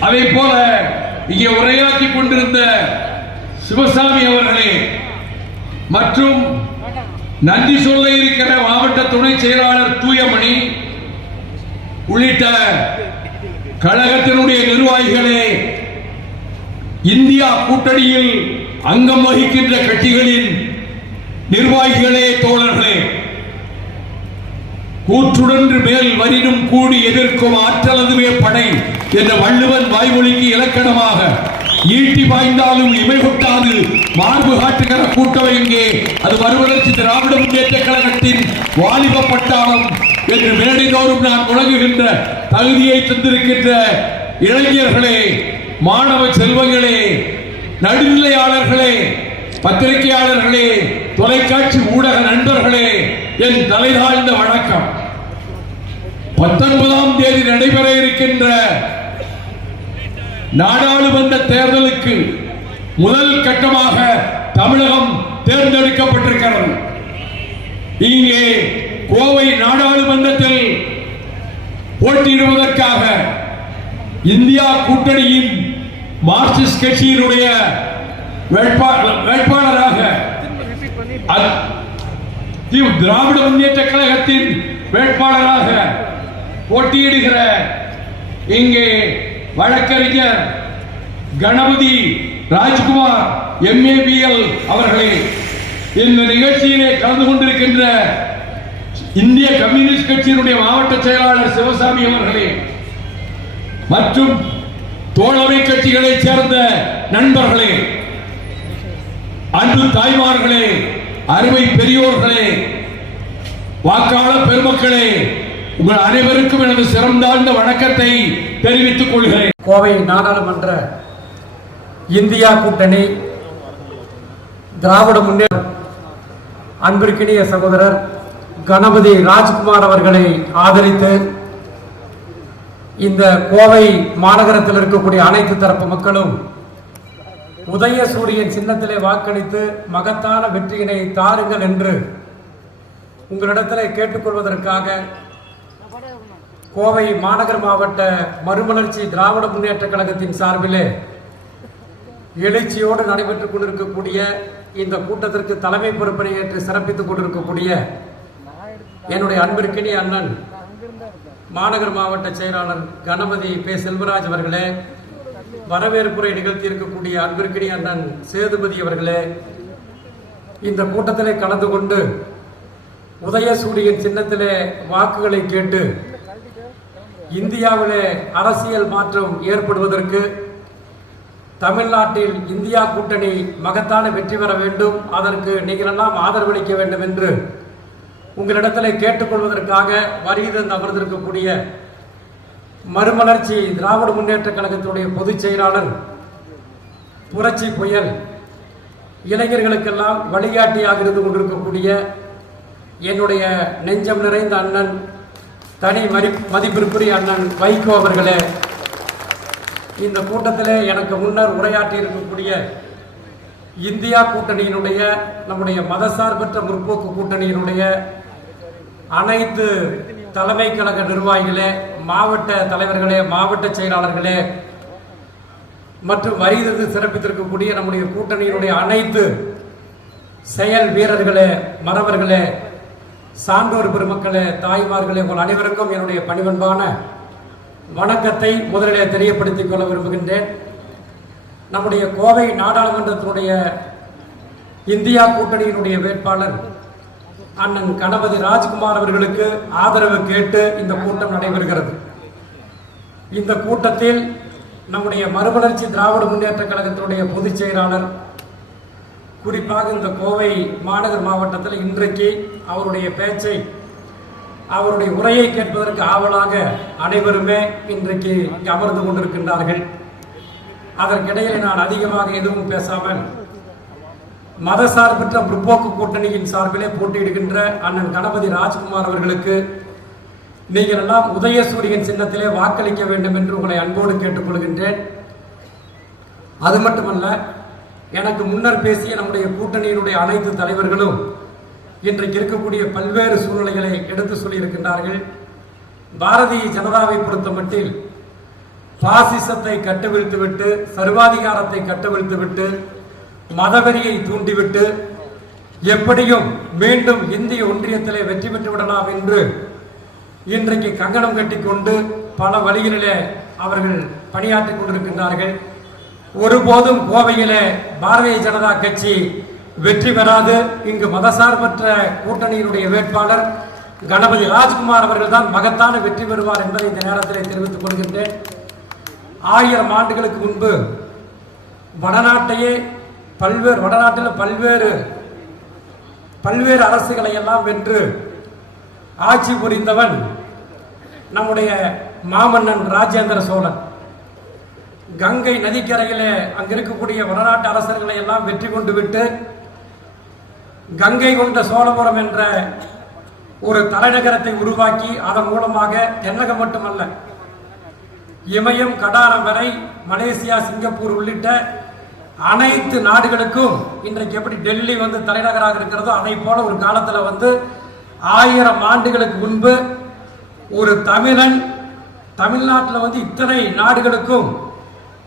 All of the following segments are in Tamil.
அதே போல இங்கே உரையாற்றி கொண்டிருந்த சிவசாமி அவர்களே மற்றும் நன்றி சொல்ல இருக்கிற மாவட்ட துணை செயலாளர் தூயமணி உள்ளிட்ட கழகத்தினுடைய நிர்வாகிகளே இந்தியா கூட்டணியில் அங்கம் வகிக்கின்ற கட்சிகளின் நிர்வாகிகளே தோழர்களே கூற்றுடன் மேல் வரினும் கூடி எதிர்க்கும் ஆற்றலதுவே படை என்ற வள்ளுவன் வாய்மொழிக்கு இலக்கணமாக ஈட்டி பாய்ந்தாலும் இமை கொட்டாது மார்பு காட்டுகிற கூட்டம் எங்கே அது மறுமலர்ச்சி திராவிட முன்னேற்ற கழகத்தின் வாலிப பட்டாளம் என்று மேடைதோறும் நான் முழங்குகின்ற தகுதியை தந்திருக்கின்ற இளைஞர்களே மாணவ செல்வங்களே நடுநிலையாளர்களே பத்திரிகையாளர்களே தொலைக்காட்சி ஊடக நண்பர்களே என் தலைதாழ்ந்த வணக்கம். பத்தொன்பதாம் தேதி நடைபெற இருக்கின்ற நாடாளுமன்ற தேர்தலுக்கு முதல் கட்டமாக தமிழகம் தேர்ந்தெடுக்கப்பட்டிருக்கிறது. இங்கே கோவை நாடாளுமன்றத்தில் போட்டியிடுவதற்காக இந்தியா கூட்டணியின் மார்க்சிஸ்ட் கட்சியினுடைய வேட்பா- வேட்பாளராக தி- திராவிட முன்னேற்ற கழகத்தின் வேட்பாளராக போட்டியிடுகிற இங்கே வழக்கறிஞர் கணபதி ராஜ்குமார் எம்ஏபிஎல் அவர்களே இந்த நிகழ்ச்சியிலே கலந்து கொண்டிருக்கின்ற இந்திய கம்யூனிஸ்ட் கட்சியினுடைய மாவட்ட செயலாளர் சிவசாமி அவர்களே மற்றும் தோழமை கட்சிகளைச் சேர்ந்த நண்பர்களே அன்பு தாய்மார்களே அருமை பெரியோர்களே வாக்காளர் பெருமக்களே உங்கள் அனைவருக்கும் எனது சிறந்தாழ்ந்த வணக்கத்தை தெரிவித்துக் கொள்கிறேன். கோவை நாடாளுமன்ற இந்தியா கூட்டணி திராவிட முன்னேற்ற அன்பிற்கினிய சகோதரர் கணபதி ராஜ்குமார் அவர்களை ஆதரித்து இந்த கோவை மாநகரத்தில் இருக்கக்கூடிய அனைத்து தரப்பு மக்களும் உதயசூரியன் சின்னத்திலே வாக்களித்து மகத்தான வெற்றியினை தாருங்கள் என்று உங்களிடத்திலே கேட்டுக்கொள்வதற்காக கோவை மாநகர் மாவட்ட மறுமலர்ச்சி திராவிட முன்னேற்ற கழகத்தின் சார்பிலே எழுச்சியோடு நடைபெற்றுக் கொண்டிருக்கக்கூடிய இந்த கூட்டத்திற்கு தலைமை பொறுப்பினை ஏற்று சிறப்பித்துக் கொண்டிருக்கக்கூடிய என்னுடைய அன்பிற்கினி அண்ணன் மாநகர் மாவட்ட செயலாளர் கணபதி பே செல்வராஜ் அவர்களே வரவேற்புரை நிகழ்த்தி இருக்கக்கூடிய அன்பிற்கினி அண்ணன் சேதுபதி அவர்களே இந்த கூட்டத்திலே கலந்து கொண்டு உதயசூரியன் சின்னத்திலே வாக்குகளை கேட்டு இந்தியாவிலே அரசியல் மாற்றம் ஏற்படுவதற்கு தமிழ்நாட்டில் இந்தியா கூட்டணி மகத்தான வெற்றி பெற வேண்டும். அதற்கு நீங்கள் எல்லாம் ஆதரவளிக்க வேண்டும் என்று உங்களிடத்தில் கேட்டுக்கொள்வதற்காக வருகை தந்து அமர்ந்திருக்கக்கூடிய மறுமலர்ச்சி திராவிட முன்னேற்ற கழகத்தினுடைய பொதுச் செயலாளர் புரட்சி புயல் இளைஞர்களுக்கெல்லாம் வழிகாட்டியாக இருந்து கொண்டிருக்கக்கூடிய என்னுடைய நெஞ்சம் நிறைந்த அண்ணன் தனி மதி மதிப்பிற்குரிய அண்ணன் வைகோ அவர்களே இந்த கூட்டத்தில் எனக்கு முன்னர் உரையாற்றி இருக்கக்கூடிய இந்தியா கூட்டணியினுடைய நம்முடைய மதசார்பற்ற முற்போக்கு கூட்டணியினுடைய அனைத்து தலைமை கழக நிர்வாகிகளே மாவட்ட தலைவர்களே மாவட்ட செயலாளர்களே மற்றும் வரிதற்கு சிறப்பித்திருக்கக்கூடிய நம்முடைய கூட்டணியினுடைய அனைத்து செயல் வீரர்களே மறவர்களே சான்றோர் பெருமக்களே தாய்மார்களே உங்கள் அனைவருக்கும் என்னுடைய பணிவன்பான வணக்கத்தை முதலிலே தெரியப்படுத்திக் கொள்ள விரும்புகின்றேன். நம்முடைய கோவை நாடாளுமன்றத்தினுடைய இந்தியா கூட்டணியினுடைய வேட்பாளர் அண்ணன் கணபதி ராஜ்குமார் அவர்களுக்கு ஆதரவு கேட்டு இந்த கூட்டம் நடைபெறுகிறது. இந்த கூட்டத்தில் நம்முடைய மறுமலர்ச்சி திராவிட முன்னேற்ற கழகத்தினுடைய பொதுச் செயலாளர் குறிப்பாக இந்த கோவை மாநகர் மாவட்டத்தில் இன்றைக்கு அவருடைய பேச்சை அவருடைய உரையை கேட்பதற்கு ஆவலாக அனைவருமே இன்றைக்கு அமர்ந்து கொண்டிருக்கின்றார்கள். அதற்கிடையில் நான் அதிகமாக எதுவும் பேசாமல் மதசார்பற்ற முற்போக்கு கூட்டணியின் சார்பிலே போட்டியிடுகின்ற அண்ணன் கணபதி ராஜ்குமார் அவர்களுக்கு நீங்கள் எல்லாம் உதயசூரியன் சின்னத்திலே வாக்களிக்க வேண்டும் என்று உங்களை அன்போடு கேட்டுக்கொள்கின்றேன். அது மட்டுமல்ல எனக்கு முன்னர் பேசிய நம்முடைய கூட்டணியினுடைய அனைத்து தலைவர்களும் இன்றைக்கு இருக்கக்கூடிய பல்வேறு சூழ்நிலைகளை எடுத்து சொல்லியிருக்கின்றார்கள். பாரதிய ஜனதாவை பொறுத்த மட்டில் பாசிசத்தை கட்டுவிழ்த்துவிட்டு சர்வாதிகாரத்தை கட்டுவிழ்த்துவிட்டு மதவெறியை தூண்டிவிட்டு எப்படியும் மீண்டும் இந்திய ஒன்றியத்திலே வெற்றி பெற்று விடலாம் என்று இன்றைக்கு கங்கணம் கட்டிக்கொண்டு பல வழிகளிலே அவர்கள் பணியாற்றிக் கொண்டிருக்கின்றார்கள். ஒருபோதும் கோவையிலே பாரதிய ஜனதா கட்சி வெற்றி பெறாது இங்கு மதசார்பற்ற கூட்டணியினுடைய வேட்பாளர் கணபதி ராஜ்குமார் அவர்கள் தான் மகத்தான வெற்றி பெறுவார் என்பதை இந்த நேரத்தில் தெரிவித்துக் கொள்கின்றேன். ஆயிரம் ஆண்டுகளுக்கு முன்பு வடநாட்டையே பல்வேறு வடநாட்டில் பல்வேறு பல்வேறு அரசுகளை எல்லாம் வென்று ஆட்சி புரிந்தவன் நம்முடைய மாமன்னன் ராஜேந்திர சோழன். கங்கை நதிக்கரையிலே அங்க இருக்கக்கூடிய வடநாட்டு அரசர்களை எல்லாம் வெற்றி கொண்டு விட்டு கங்கை கொண்ட சோழபுரம் என்ற ஒரு தலைநகரத்தை உருவாக்கி அதன் மூலமாக தென்னகம் மட்டுமல்ல இமயம் கடாரம் வரை மலேசியா சிங்கப்பூர் உள்ளிட்ட அனைத்து நாடுகளுக்கும் இன்றைக்கு எப்படி டெல்லி வந்து தலைநகராக இருக்கிறதோ அதை போல ஒரு காலத்தில் வந்து ஆயிரம் ஆண்டுகளுக்கு முன்பு ஒரு தமிழன் தமிழ்நாட்டில் வந்து இத்தனை நாடுகளுக்கும்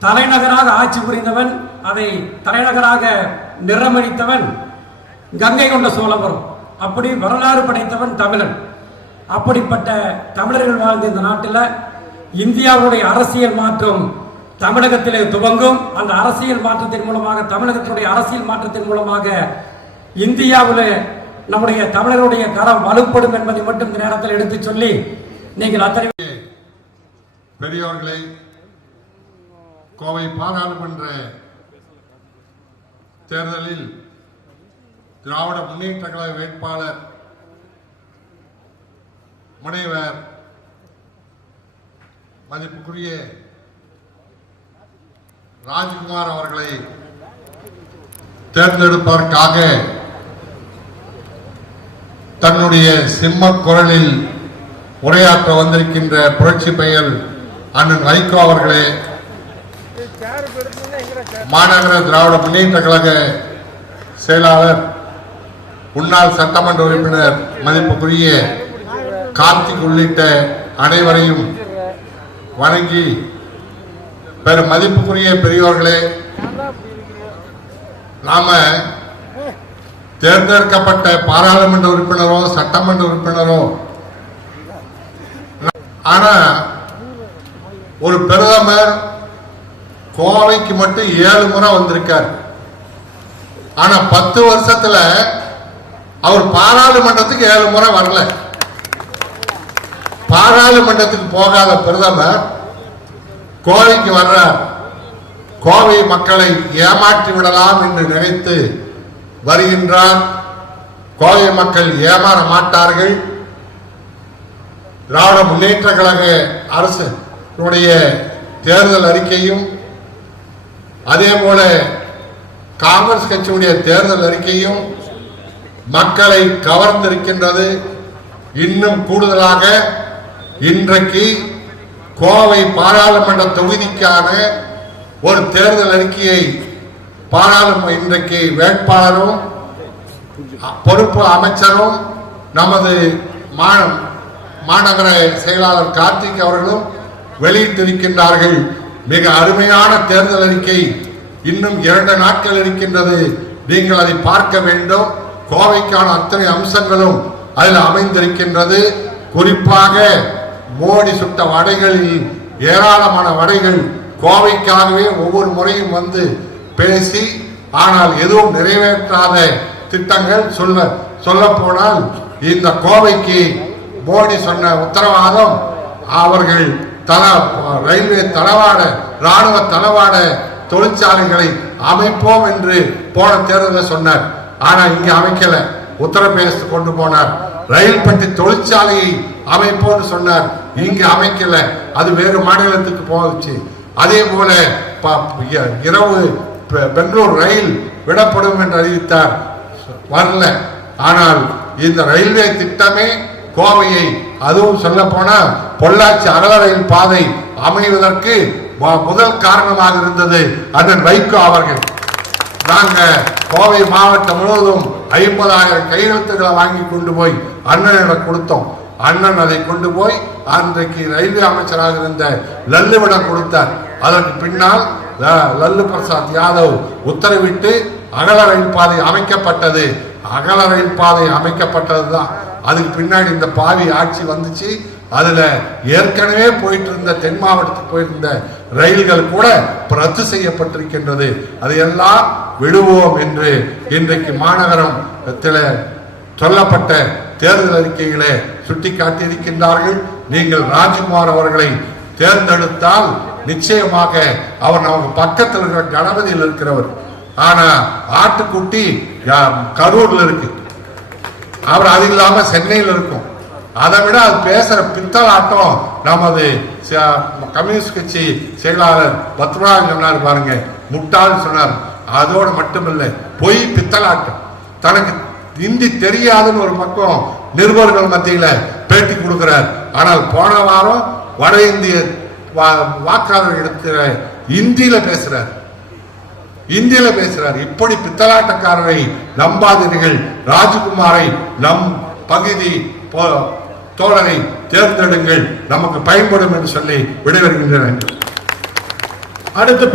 தலைநகராக ஆட்சி புரிந்தவன் அதை தலைநகராக நிரமணித்தவன் கங்கை கொண்ட சோழபுரம். அப்படி வரலாறு படைத்தவன் தமிழன். அப்படிப்பட்ட தமிழர்கள் வாழ்ந்த இந்த நாட்டில் இந்தியாவுடைய அரசியல் மாற்றம் தமிழகத்திலே துவங்கும். அந்த அரசியல் மாற்றத்தின் மூலமாக தமிழகத்தினுடைய அரசியல் மாற்றத்தின் மூலமாக இந்தியாவில் நம்முடைய தமிழருடைய கரம் வலுப்படும் என்பதை மட்டும் இந்த நேரத்தில் எடுத்துச் சொல்லி நீங்கள் அத்தனை பெரியோர்களை கோவை பாராளுமன்ற தேர்தலில் திராவிட முன்னேற்ற கழக வேட்பாளர் முனைவர் மதிப்புக்குரிய ராஜ்குமார் அவர்களை தேர்ந்தெடுப்பதற்காக தன்னுடைய சிம்ம குரலில் உரையாற்ற வந்திருக்கின்ற புரட்சி பெயர் அண்ணன் வைகோ அவர்களே மாநகர திராவிட முன்னேற்ற கழக செயலாளர் முன்னாள் சட்டமன்ற உறுப்பினர் மதிப்புக்குரிய கார்த்திக் உள்ளிட்ட அனைவரையும் வணங்கி பெரும் மதிப்புக்குரிய பெரியோர்களே நாம தேர்ந்தெடுக்கப்பட்ட பாராளுமன்ற உறுப்பினரோ சட்டமன்ற உறுப்பினரோ ஆனா ஒரு பிரதமர் கோவைக்கு மட்டும் ஏழு முறை வந்திருக்கார். ஆனா பத்து வருஷத்துல அவர் பாராளுமன்றத்துக்கு ஏழு முறை வரல. பாராளுமன்றத்துக்கு போகாத பிரதமர் கோவைக்கு வர்றார். கோவை மக்களை ஏமாற்றி விடலாம் என்று நினைத்து வருகின்றார். கோவை மக்கள் ஏமாற மாட்டார்கள். திராவிட முன்னேற்ற கழக அரசுடைய தேர்தல் அறிக்கையும் அதே போல காங்கிரஸ் கட்சியுடைய தேர்தல் அறிக்கையும் மக்களை கவர்ந்திருக்கின்றது இன்னும் கூடுதலாக இன்றைக்கு கோவை பாராளுமன்ற தொகுதிக்கான ஒரு தேர்தல் அறிக்கையை பாராளுமன்ற இன்றைக்கு வேட்பாளரும் பொறுப்பு அமைச்சரும் நமது மா- மாநகர செயலாளர் கார்த்திக் அவர்களும் வெளியிட்டிருக்கின்றார்கள். மிக அருமையான தேர்தல் அறிக்கை. இன்னும் இரண்டு நாட்கள் இருக்கின்றது. நீங்கள் அதை பார்க்க வேண்டும். கோவைக்கான அத்தனை அம்சங்களும் அதில் அமைந்திருக்கின்றது. குறிப்பாக மோடி சுட்ட வடைகளில் ஏராளமான வடைகள் கோவைக்காகவே ஒவ்வொரு முறையும் வந்து பேசி ஆனால் எதுவும் நிறைவேற்றாத திட்டங்கள் சொல்ல சொல்ல போனால் இந்த கோவைக்கு மோடி சொன்ன உத்தரவாதம் அவர்கள் தல ரயில்வே தளவாட ராணுவ தளவாட தொழிற்சாலைகளை அமைப்போம் என்று போன தேர்தலில் சொன்னார். ஆனால் இங்க அமைக்கல. உத்தரப்பிரதேசத்துக்கு கொண்டு போனார். ரயில் பட்டி தொழிற்சாலையை அமைப்போம்னு சொன்னார். இங்க அமைக்கல. அது வேறு மாநிலத்துக்கு போச்சு. அதே போல ப- இ- இரவு பெ- பெங்களூர் ரயில் விடப்படும் என்று அறிவித்தார். வரல. ஆனால் இந்த ரயில்வே திட்டமே கோவையை அதுவும் சொல்ல போனால் பொள்ளாச்சி அகல ரயில் பாதை அமைவதற்கு முதல் காரணமாக இருந்தது அண்ணன் வைகோ அவர்கள். நாங்கள் கோவை மாவட்டம் முழுவதும் ஐம்பதாயிரம் கையெழுத்துக்களை வாங்கி கொண்டு போய் அண்ணனிடம் கொடுத்தோம். அண்ணன் அதை கொண்டு போய் அன்றைக்கு ரயில்வே அமைச்சராக இருந்த லல்லுவிடம் கொடுத்தார். அதற்கு பின்னால் லல்லு பிரசாத் யாதவ் உத்தரவிட்டு அகல ரயில் பாதை அமைக்கப்பட்டது. அகல ரயில் பாதை அமைக்கப்பட்டதுதான். அதுக்கு பின்னாடி இந்த பாவி ஆட்சி வந்துச்சு. அதில் ஏற்கனவே போயிட்டு இருந்த தென் மாவட்டத்துக்கு போயிருந்த ரயில்கள் கூட ரத்து செய்யப்பட்டிருக்கின்றது. அதையெல்லாம் விடுவோம் என்று இன்றைக்கு மாநகரத்தில் சொல்லப்பட்ட தேர்தல் அறிக்கைகளை சுட்டிக்காட்டியிருக்கின்றார்கள். நீங்கள் ராஜ்குமார் அவர்களை தேர்ந்தெடுத்தால் நிச்சயமாக அவர் நமக்கு பக்கத்தில் இருக்கிற கணபதியில் இருக்கிறவர். ஆனா ஆட்டுக்குட்டி கரூர்ல இருக்கு. அவர் அது இல்லாம சென்னையில் இருக்கும். அதை விட அது பேசுகிற பித்தலாட்டம் நமது ச- கம்யூனிஸ்ட் கட்சி செயலாளர் பத்மநாதன் சொன்னார் பாருங்க முட்டாள்னு சொன்னார். அதோடு மட்டுமில்லை பொய் பித்தலாட்டம். தனக்கு இந்தி தெரியாதுன்னு ஒரு பக்கம் நிருபர்கள் மத்தியில் பேட்டி கொடுக்கிறார். ஆனால் போன வாரம் வட இந்திய வா- வாக்காளர் இடத்துல இந்தியில் பேசுகிறார் இந்தியில பேசுறார். இப்படி பித்தலாட்டக்காரரை நம்பாதீர்கள். ராஜ்குமாரை நம் பகுதி போ- தோழனை தேர்ந்தெடுங்கள். நமக்கு பயன்படும் என்று சொல்லி விடைபெறுகின்றனர். அடுத்து